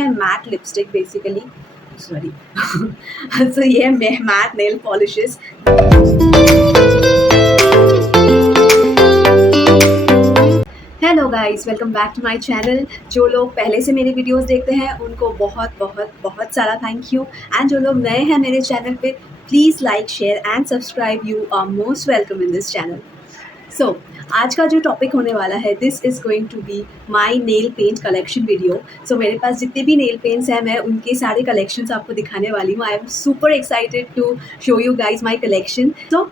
है matte lipstick basically, sorry so ये है matte nail polishes. Hello guys, welcome back to my channel. जो लोग पहले से मेरे वीडियोस देखते हैं उनको बहुत बहुत बहुत सारा थैंक यू, एंड जो लोग नए हैं मेरे चैनल पे, please like share and subscribe. You are most welcome in this channel. So आज का जो टॉपिक होने वाला है, this is going to be my nail paint collection video. So मेरे पास जितने भी नेल पेंट्स हैं मैं उनके सारे कलेक्शंस आपको दिखाने वाली हूँ। I am super excited to show you guys my collection. So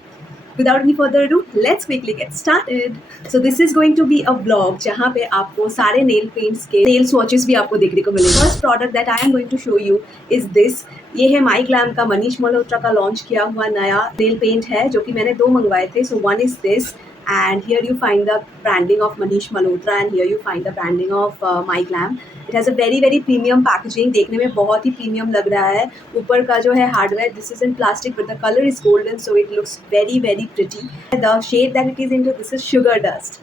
without any further ado, let's quickly get started. So this is going to be a vlog जहाँ पे आपको सारे nail paints के nail swatches भी आपको देखने को मिलेंगे। First product that I am going to show you is this। ये है माई ग्लैम का मनीष मल्होत्रा का लॉन्च किया हुआ नया nail paint है, जो कि मैंने 2 मंगवाए थे। So one is this, and here you find the branding of Manish Malhotra and here you find the branding of my glam. It has a very very premium packaging, देखने में बहुत ही प्रीमियम लग रहा है। ऊपर का जो है hardware, this is in plastic but the colour is golden, so it looks very very pretty. The shade that it is into, this is sugar dust.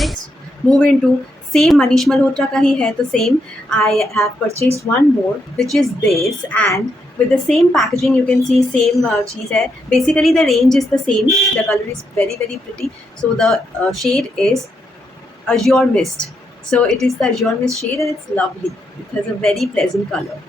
Next, move into same Manish Malhotra का ही है, तो same I have purchase one more which is this, and with the same packaging you can see same cheese hai. Basically the range is the same, the color is very very pretty. So the shade is azure mist, so it is the azure mist shade and it's lovely. It has a very pleasant color.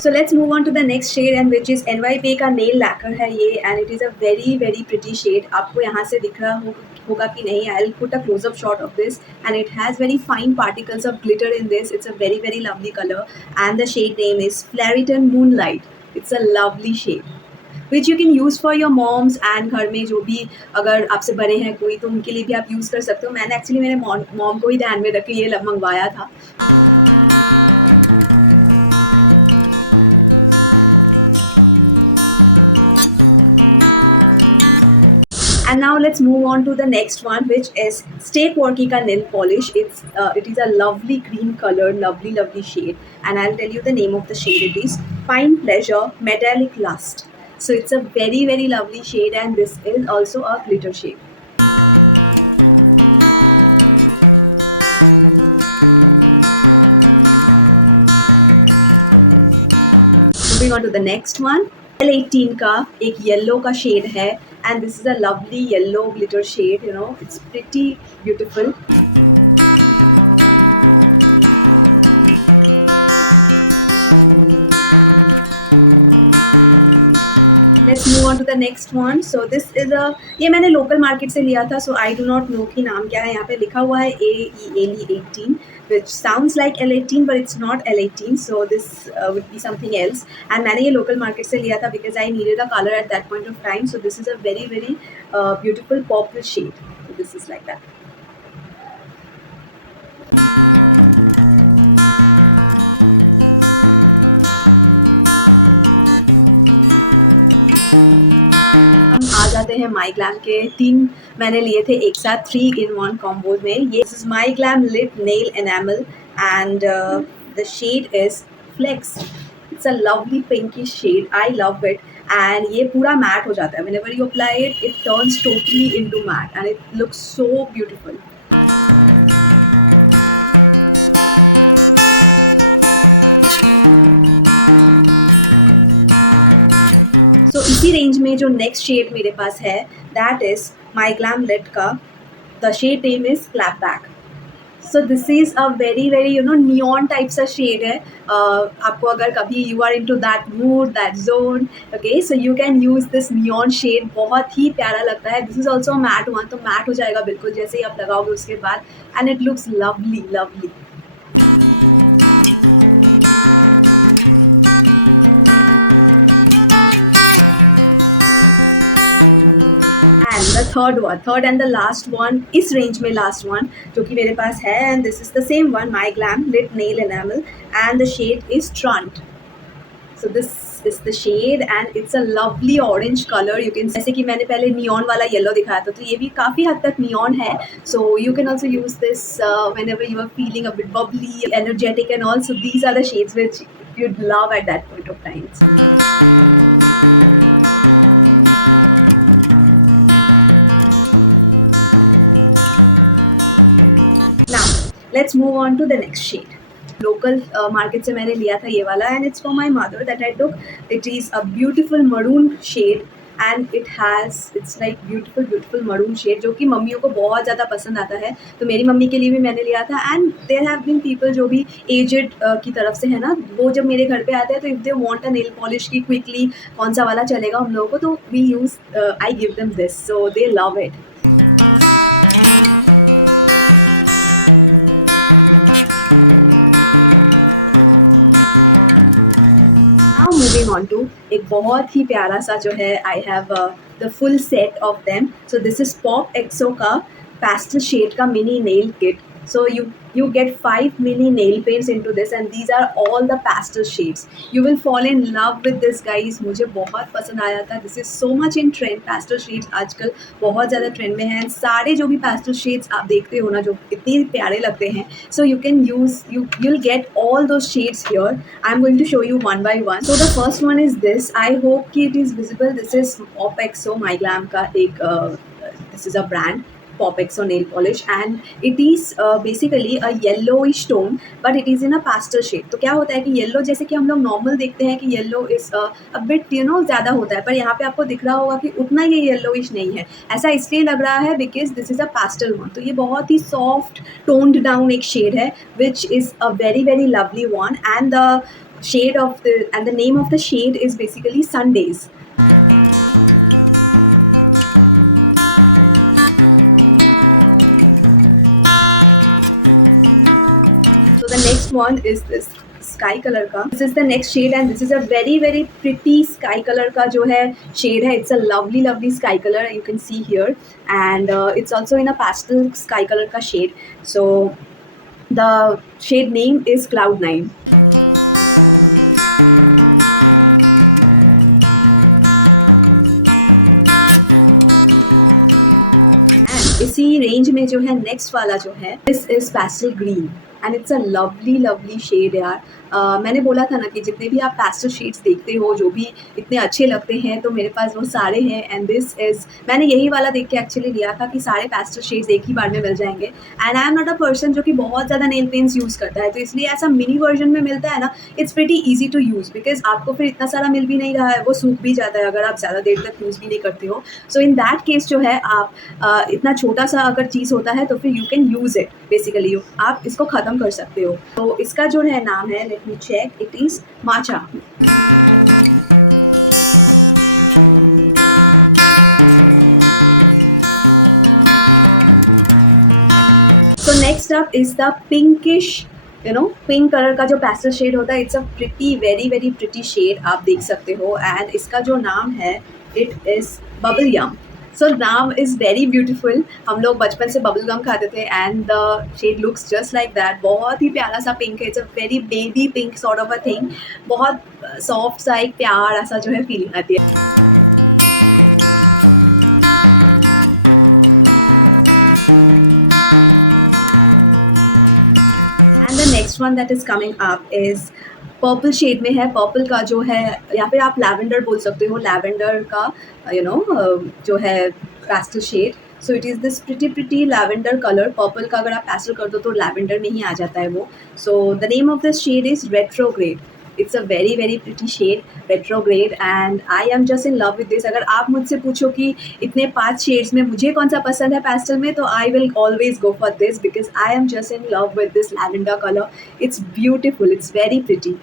So let's move on to the next shade, and which is NYPay का nail lacquer है ये, and it is a very very pretty shade. आपको यहाँ से दिख रहा होगा कि नहीं? I'll put a close up shot of this, and it has very fine particles of glitter in this. It's a very very lovely color, and the shade name is Flariton Moonlight. It's a lovely shade which you can use for your moms, and घर में जो भी अगर आपसे बड़े हैं कोई, तो उनके लिए भी आप यूज़ कर सकते हो। मैंने एक्चुअली मेरे मॉम को ही ध्यान में रख के ये मंगवाया था। And now let's move on to the next one, which is Stay Quirky ka nail polish. It is a lovely green color, lovely lovely shade, and I'll tell you the name of the shade. It is Fine Pleasure Metallic Lust. So it's a very very lovely shade, and this is also a glitter shade. Moving on to the next one, L18 का एक येलो का शेड है, and this is a lovely yellow glitter shade, you know, it's pretty beautiful. Let's move on to the next one. So this is a, ये मैंने local market से लिया था, so I do not know कि नाम क्या है। यहाँ पे लिखा हुआ है AELE18, which sounds like L18 but it's not L18, so this would be something else. And मैंने ये लोकल मार्केट से लिया था because I needed a color at that point of time. So this is a very very beautiful purple shade. So this is like that. हम आ जाते हैं माई ग्लैम के 3 मैंने लिए थे एक साथ 3 in 1 कॉम्बो में। ये this is my glam lip nail enamel, and the shade is flex. It's a lovely pinky shade, I love it, and ये पूरा मैट हो जाता है। Whenever you apply it, it turns totally into matte and it looks so beautiful. तो इसी रेंज में जो next shade मेरे पास है, that is my glam lit का, the shade name is clap back. So this is a very very you know neon type सा shade है। आपको अगर कभी you are into that mood, that zone, okay, so you can use this neon shade. बहुत ही प्यारा लगता है। This is also matte one, तो मैट हो जाएगा बिल्कुल जैसे ही आप लगाओगे उसके बाद, and it looks lovely lovely. And the third and the last one, इस रेंज में लास्ट वन जो कि मेरे पास है, and this is the same one, my glam lit nail enamel, and the shade is Trunt. So this is the shade and it's a lovely orange color. You can, जैसे कि मैंने पहले neon वाला yellow दिखाया था, तो ये भी काफ़ी हद तक neon है. So you can also use this whenever you are feeling a bit bubbly, energetic and all. So these are the shades which you'd love at that point of time. Now let's move on to the next shade. Local market से मैंने लिया था ये वाला and it's for my mother that I took. It is a beautiful maroon shade and it's like beautiful maroon shade जो कि मम्मियों को बहुत ज़्यादा पसंद आता है. तो मेरी मम्मी के लिए भी मैंने लिया था and there have been people जो भी एजेड की तरफ से है ना, वो जब मेरे घर पे आते हैं तो if they want a nail polish की क्विकली कौन सा वाला चलेगा हम लोगों को, तो we use I give them this, so they love it. Now moving on to एक बहुत ही प्यारा सा जो है, I have the full set of them. So this is Pop Exo का pastel shade का mini nail kit. So you get 5 mini nail paints into this and these are all the pastel shades. You will fall in love with this guys. मुझे बहुत पसंद आया था. This is so much in trend. Pastel shades आजकल बहुत ज़्यादा ट्रेंड में हैं. सारे जो भी pastel shades आप देखते हो ना जो इतने प्यारे लगते हैं, so you can use you'll get all those shades here. I'm going to show you one by one. So the first one is this. I hope कि it is visible. This is Pop Exo My Glam का एक this is a brand. Pop Exo nail polish and it is basically a yellowish tone but it is in a pastel shade. तो क्या होता है कि येलो जैसे कि हम लोग नॉर्मल देखते हैं कि येलो इज अ बिट ज़्यादा होता है, पर यहाँ पे आपको दिख रहा होगा कि उतना ये येलोइश नहीं है. ऐसा इसलिए लग रहा है because this is a pastel one. तो ये बहुत ही सॉफ्ट टोन्ड डाउन एक शेड है which is a very very lovely one and the name of the shade is basically Sundays. So the next one is this sky color का. This is the next shade and this is a very very pretty sky color का जो है shade है. It's a lovely sky color you can see here and it's also in a pastel sky color का shade. So the shade name is Cloud9. इसी रेंज में जो है नेक्स्ट वाला जो है this is pastel green and it's a lovely shade यार. मैंने बोला था ना कि जितने भी आप पैस्टल शेड्स देखते हो जो भी इतने अच्छे लगते हैं तो मेरे पास वो सारे हैं एंड दिस इज़, मैंने यही वाला देख के एक्चुअली लिया था कि सारे पैस्टल शेड्स एक ही बार में मिल जाएंगे. And I am not a person जो कि बहुत ज़्यादा नेल पेंट्स यूज़ करता है, तो इसलिए ऐसा मिनी वर्जन में मिलता है ना, it's pretty easy to use because आपको फिर इतना सारा मिल भी नहीं रहा है, वो सूख भी जाता है अगर आप ज़्यादा देर तक यूज़ भी नहीं करते हो. सो इन दैट केस जो है आप इतना छोटा सा अगर चीज़ होता है तो फिर you can use it basically, आप इसको ख़त्म कर सकते हो. तो इसका जो है नाम है, let me check, it is Matcha. So next up is the pinkish, pink colour का जो पैस्टल शेड होता है. It's a very very pretty shade, आप देख सकते हो. एंड इसका जो नाम है it is bubble yum. So नाम इज़ वेरी ब्यूटीफुल. हम लोग बचपन से बबल गम खाते थे and the shade looks just like that. बहुत ही प्यारा सा पिंक है. It's a very baby pink sort of a thing. बहुत सॉफ्ट सा एक प्यारा सा जो है फीलिंग आती है. And the next one that is coming up is purple shade में है. पर्पल का जो है या फिर आप लैवेंडर बोल सकते हो, लैवेंडर का जो है pastel shade. So it is this pretty lavender colour. Purple का अगर आप पैस्टल कर दो तो लैवेंडर में ही आ जाता है वो. So the name of this shade is retrograde. It's a very very pretty shade, retrograde, and I am just in love with this. अगर आप मुझसे पूछो कि इतने 5 शेड्स में मुझे कौन सा पसंद है पैस्टल में, तो I will always go for this because I am just in love with this lavender colour. It's beautiful, it's very pretty.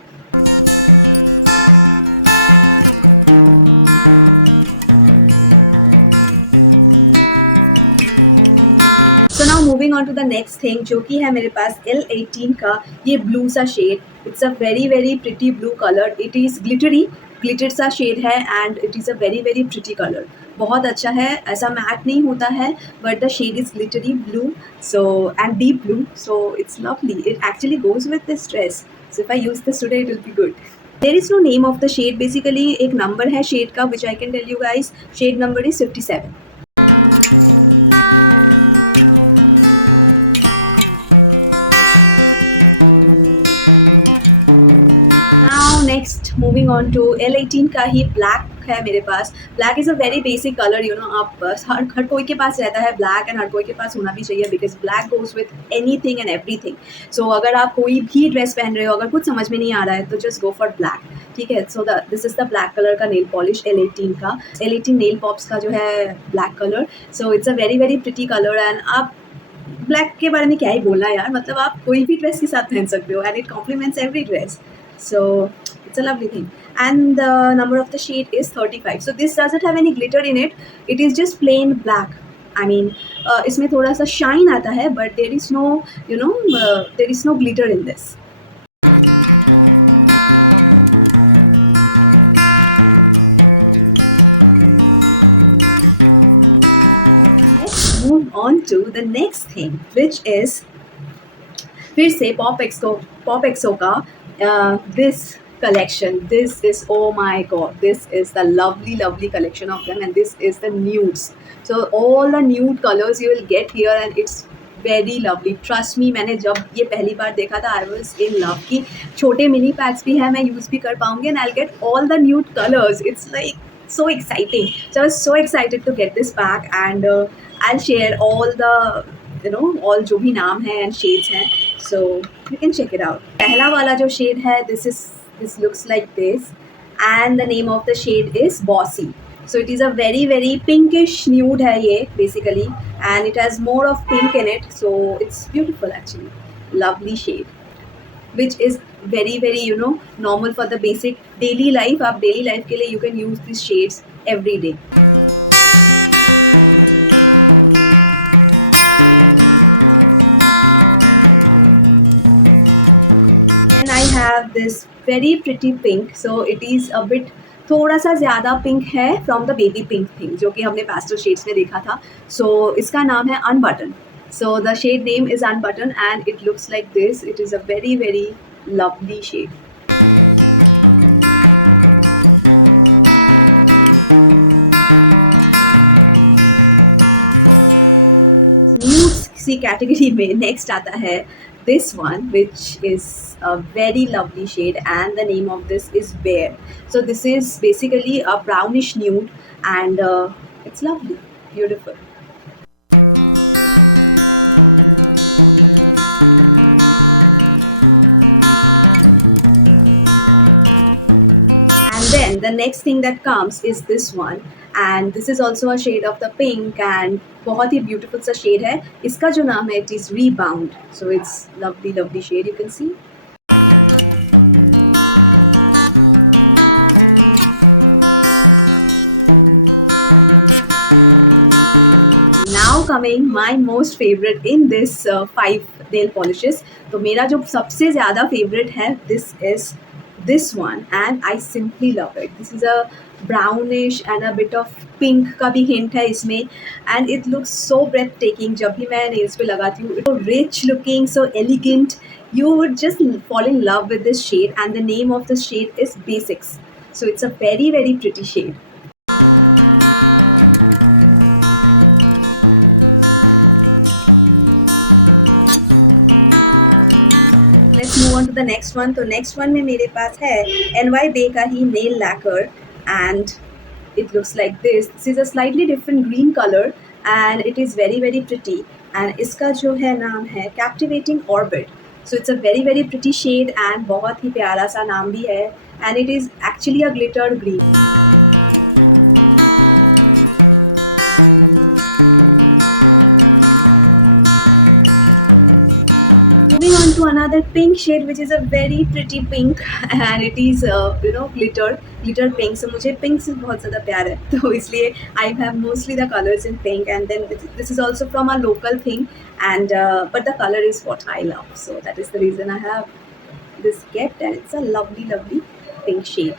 So now moving on to the next thing जो कि है मेरे पास L18 का ये ब्लू सा shade. It's a very very pretty blue colour. It is glittered सा shade है and it is a very very pretty colour. बहुत अच्छा है, ऐसा मैट नहीं होता है but the shade is glittery blue so and deep blue. So it's lovely. It actually goes with this dress. So if I use this today it will be good. There is no name of the shade, basically एक number है shade का which I can tell you guys, shade number is 57. Now next moving on to L18 का ही black है मेरे पास. Black is a very basic colour, you know. आप हर कोई के पास रहता है ब्लैक, एंड हर कोई के पास होना भी चाहिए because black goes with anything and everything. So अगर आप कोई भी ड्रेस पहन रहे हो, अगर कुछ समझ में नहीं आ रहा है तो जस्ट गो फॉर ब्लैक. ठीक है. सो this is the black colour का नेल पॉलिश L18 का. L18 नेल पॉप्स का जो है black colour. So it's a very very pretty colour, and आप ब्लैक के बारे में क्या ही बोलना यार, मतलब आप कोई भी ड्रेस के साथ पहन सकते हो and it compliments every dress. So it's a lovely thing, and the number of the shade is 35. So this doesn't have any glitter in it. It is just plain black. I mean, इसमें थोड़ा सा shine आता है, but there is no, you know, there is no glitter in this. Let's move on to the next thing, which is फिर से पॉप एक्सो का this collection. This is, oh my god, this is the lovely collection of them, and this is the nudes. So all the nude colors you will get here, and it's very lovely. Trust me, मैंने जब ये पहली बार देखा था I was in love कि छोटे mini PACS भी है, मैं यूज़ भी कर पाऊँगी, and I'll get all the nude colors. It's like so exciting. So I was so excited to get this pack, and I'll share all the, you know, all जो भी नाम है and shades हैं. So you can check it out. पहला वाला जो shade है, this looks like this, and the name of the shade is Bossy. So it is a very very pinkish nude है ये basically, and it has more of pink in it, so it's beautiful actually. Lovely shade, which is very very, you know, normal for the basic daily life. आप daily life के लिए you can use these shades every day. And I have this very pretty pink. So it is a bit थोड़ा सा ज़्यादा पिंक है from the baby pink thing जो कि हमने पेस्टल शेड्स में देखा था. सो इसका नाम है unbutton. So the shade name is unbutton, and it looks like this. It is a very very lovely shade. Nudes सी कैटेगरी में नेक्स्ट आता है this one, which is a very lovely shade, and the name of this is Bear. So this is basically a brownish nude, and it's lovely, beautiful. And then the next thing that comes is this one, and this is also a shade of the pink, and बहुत ही beautiful सा shade है. इसका जो नाम है, it is Rebound. So it's lovely shade, you can see. Now coming my most favorite in this 5 nail polishes. तो मेरा जो सबसे ज़्यादा favorite है, this is this one, and I simply love it. This is a brownish and a bit of pink का भी hint है इसमें, and it looks so breathtaking. जब भी मैं nails पे लगाती हूँ, so rich looking, so elegant. You would just fall in love with this shade, and the name of this shade is Basics. So it's a very very pretty shade. Let's move on to the next one. तो next one में मेरे पास है NY Bay का ही nail lacquer, and it looks like this. This is a slightly different green color, and it is very very pretty. And इसका जो है नाम है Captivating Orbit. So it's a very very pretty shade, and बहुत ही प्यारा सा नाम भी है, and it is actually a glittered green. Moving on to another pink shade, which is a very pretty pink, and it is you know, glitter pink. So मुझे pink से बहुत ज़्यादा प्यार है, तो इसलिए I have mostly the colors in pink, and then this is also from a local thing, and but the color is what I love, so that is the reason I have this gift, and it's a lovely pink shade.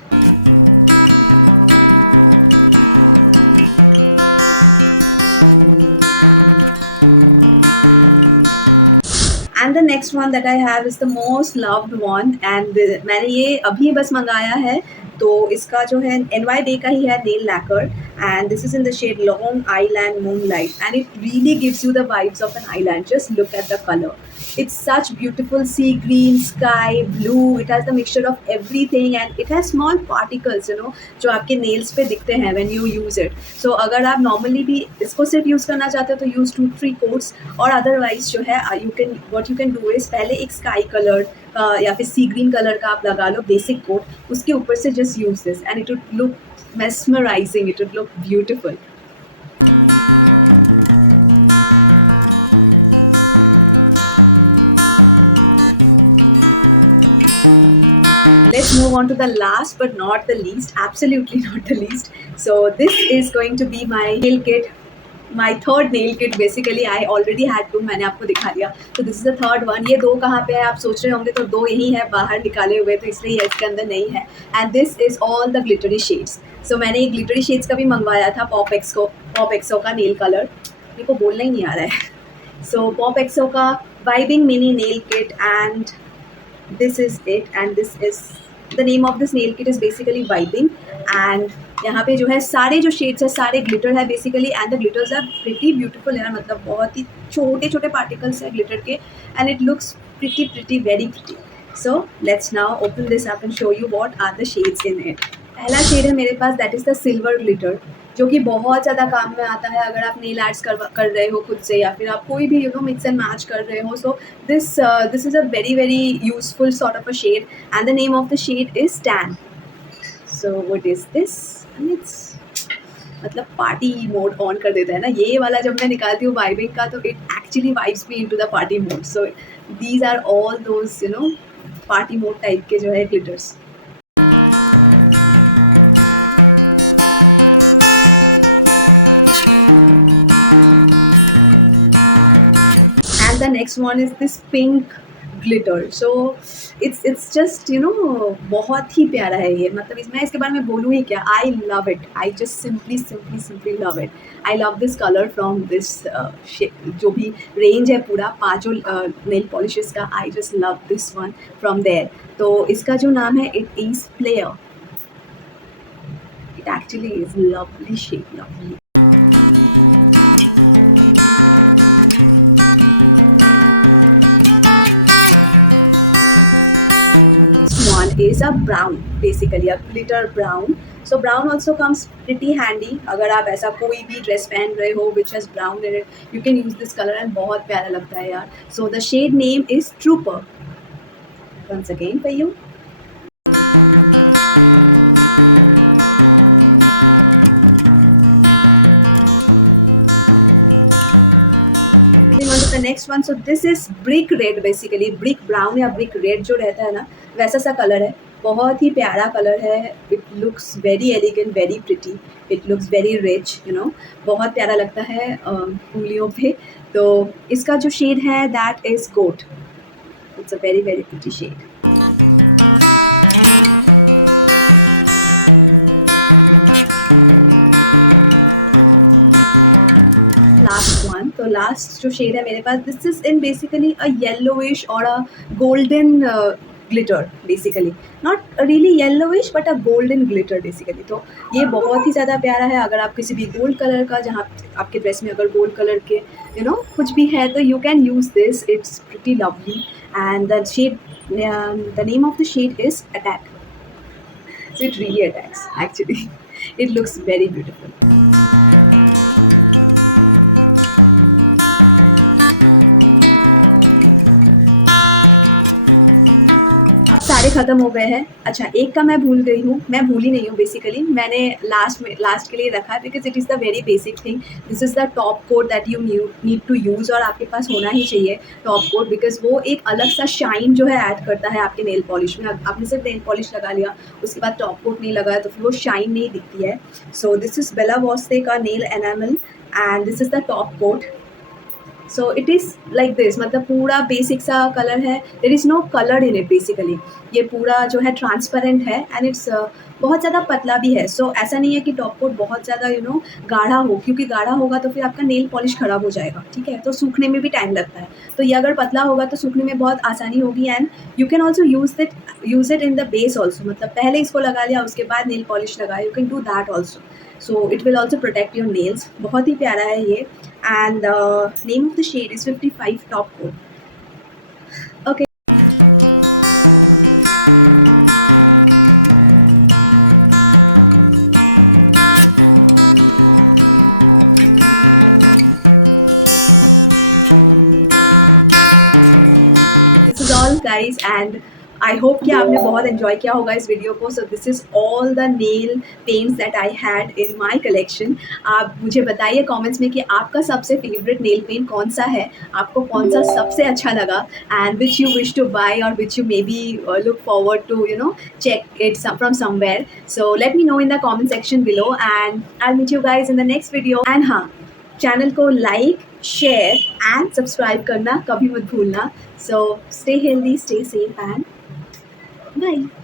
And And the next one that I have is the most loved one, and मैंने ये अभी बस मंगाया है, तो इसका जो है NY Day का ही है nail lacquer, and this is in the shade Long Island Moonlight, and it really gives you the vibes of an island. Just look at the color. It's such beautiful sea green, sky blue. It has the mixture of everything, and it has small particles, जो आपके nails पे दिखते हैं when you use it. So अगर आप normally भी इसको सिर्फ use करना चाहते हो तो use 2-3 coats, और otherwise जो है what you can do is पहले एक sky color या फिर sea green color का आप लगा लो basic coat, उसके ऊपर से just use this and it would look mesmerizing. It would look beautiful. Let's move on to the last but not the least, absolutely not the least. So this is going to be my nail kit, my third nail kit basically. I already had two, मैंने आपको दिखा दिया. So this is the third one. ये दो कहाँ पे है आप सोच रहे होंगे, तो दो यही है बाहर निकाले हुए, तो इसलिए ये इसके अंदर नहीं है. And this is all the glittery shades. So मैंने एक glittery shades का भी मंगवाया था Pop Exo का nail color. मेरे को बोलना ही नहीं आ रहा है. So Pop Exo का vibing mini nail kit, and this is it, and this is the name of this nail kit is basically vibing. And यहाँ पे जो है सारे जो शेड्स है सारे ग्लिटर है basically, and the glitters are pretty beautiful यार, मतलब बहुत ही छोटे छोटे पार्टिकल्स है ग्लिटर के, and it looks pretty very pretty. So let's now open this up and show you what are the shades in it. पहला शेड है मेरे पास, that is the silver glitter, जो कि बहुत ज़्यादा काम में आता है अगर आप नेल आर्ट्स कर रहे हो खुद से, या फिर आप कोई भी मिक्स एंड मैच कर रहे हो. So this is a very useful sort of a shade, and the name of the shade is tan. So what is this? It's मतलब पार्टी मोड ऑन कर देता है ना ये वाला. जब मैं निकालती हूँ वाइबिंग का, तो it actually vibes me into the party mode. So these are all those party mode type के जो है glitters. And the next one is this pink glitter. So it's just बहुत ही प्यारा है ये. मतलब इसमें इसके बारे में बोलूँ ही क्या. I love it. I just simply love it. I love this color from this जो भी range है पूरा 5 nail polishes का. I just love this one from there. तो इसका जो नाम है it is Player. It actually is lovely shape, lovely. One is a brown, basically a glitter brown. So brown also comes pretty handy. अगर आप ऐसा कोई भी ड्रेस पहन रहे हो which has brown in it, you can use this color and बहुत प्यारा लगता है यार. So the shade name is Trooper. Once again for you. Moving on to the next one. So this is brick red, basically brick brown या brick red जो रहता है ना, वैसा सा कलर है. बहुत ही प्यारा कलर है. It looks very elegant, very pretty. It looks very rich, बहुत प्यारा लगता है उंगलियों पे. तो इसका जो शेड है that is goat. It's a very pretty shade. Last one. तो लास्ट जो शेड है मेरे पास, this is in basically a yellowish और a golden glitter, basically not really yellowish but a golden glitter basically. तो ये बहुत ही ज़्यादा प्यारा है. अगर आप किसी भी गोल्ड कलर का, जहाँ आपके ड्रेस में अगर गोल्ड कलर के कुछ भी है, तो you can use this. It's pretty lovely. And the shade, the name of the shade is attack. So it really attacks actually. It looks very beautiful. सारे ख़त्म हो गए हैं. अच्छा, एक का मैं भूल गई हूँ. मैं भूली नहीं हूँ बेसिकली, मैंने लास्ट के लिए रखा है because it is the very basic thing. This is the top coat that you need to use, और आपके पास होना ही चाहिए टॉप कोट, बिकॉज वो एक अलग सा शाइन जो है ऐड करता है आपके नेल पॉलिश में. आपने सिर्फ नेल पॉलिश लगा लिया, उसके बाद टॉप कोट नहीं लगाया, तो फिर वो शाइन नहीं दिखती है. सो दिस इज़ बेला वॉस्ते का nail enamel, and this is the top coat. So it is like this, मतलब पूरा बेसिक सा कलर है, there is no colour in it basically. ये पूरा जो है ट्रांसपेरेंट है एंड इट्स बहुत ज़्यादा पतला भी है। सो ऐसा नहीं है कि टॉप कोट बहुत ज़्यादा गाढ़ा हो, क्योंकि गाढ़ा होगा तो फिर आपका नेल पॉलिश ख़राब हो जाएगा, ठीक है? तो सूखने में भी टाइम लगता है। तो ये अगर पतला होगा तो सूखने में बहुत आसानी होगी and you can also use it in the base also, मतलब पहले इसको लगा लिया उसके बाद नेल पॉलिश लगाया, you can do that also. So it will also protect your nails. बहुत ही प्यारा है ये and name of the shade is 55 top coat. Okay, this is all guys and I hope कि आपने बहुत एंजॉय किया होगा इस वीडियो को। So this is all the nail paints that I had in माई कलेक्शन। आप मुझे बताइए कमेंट्स में कि आपका सबसे फेवरेट नेल पेंट कौन सा है, आपको कौन सा सबसे अच्छा लगा and which you wish to buy और which you may be look forward to check it from somewhere. So let me know in the comment section below and I meet you guys in the next video. And हाँ, channel को like, share and subscribe करना कभी मत भूलना। So stay healthy, stay safe and bye.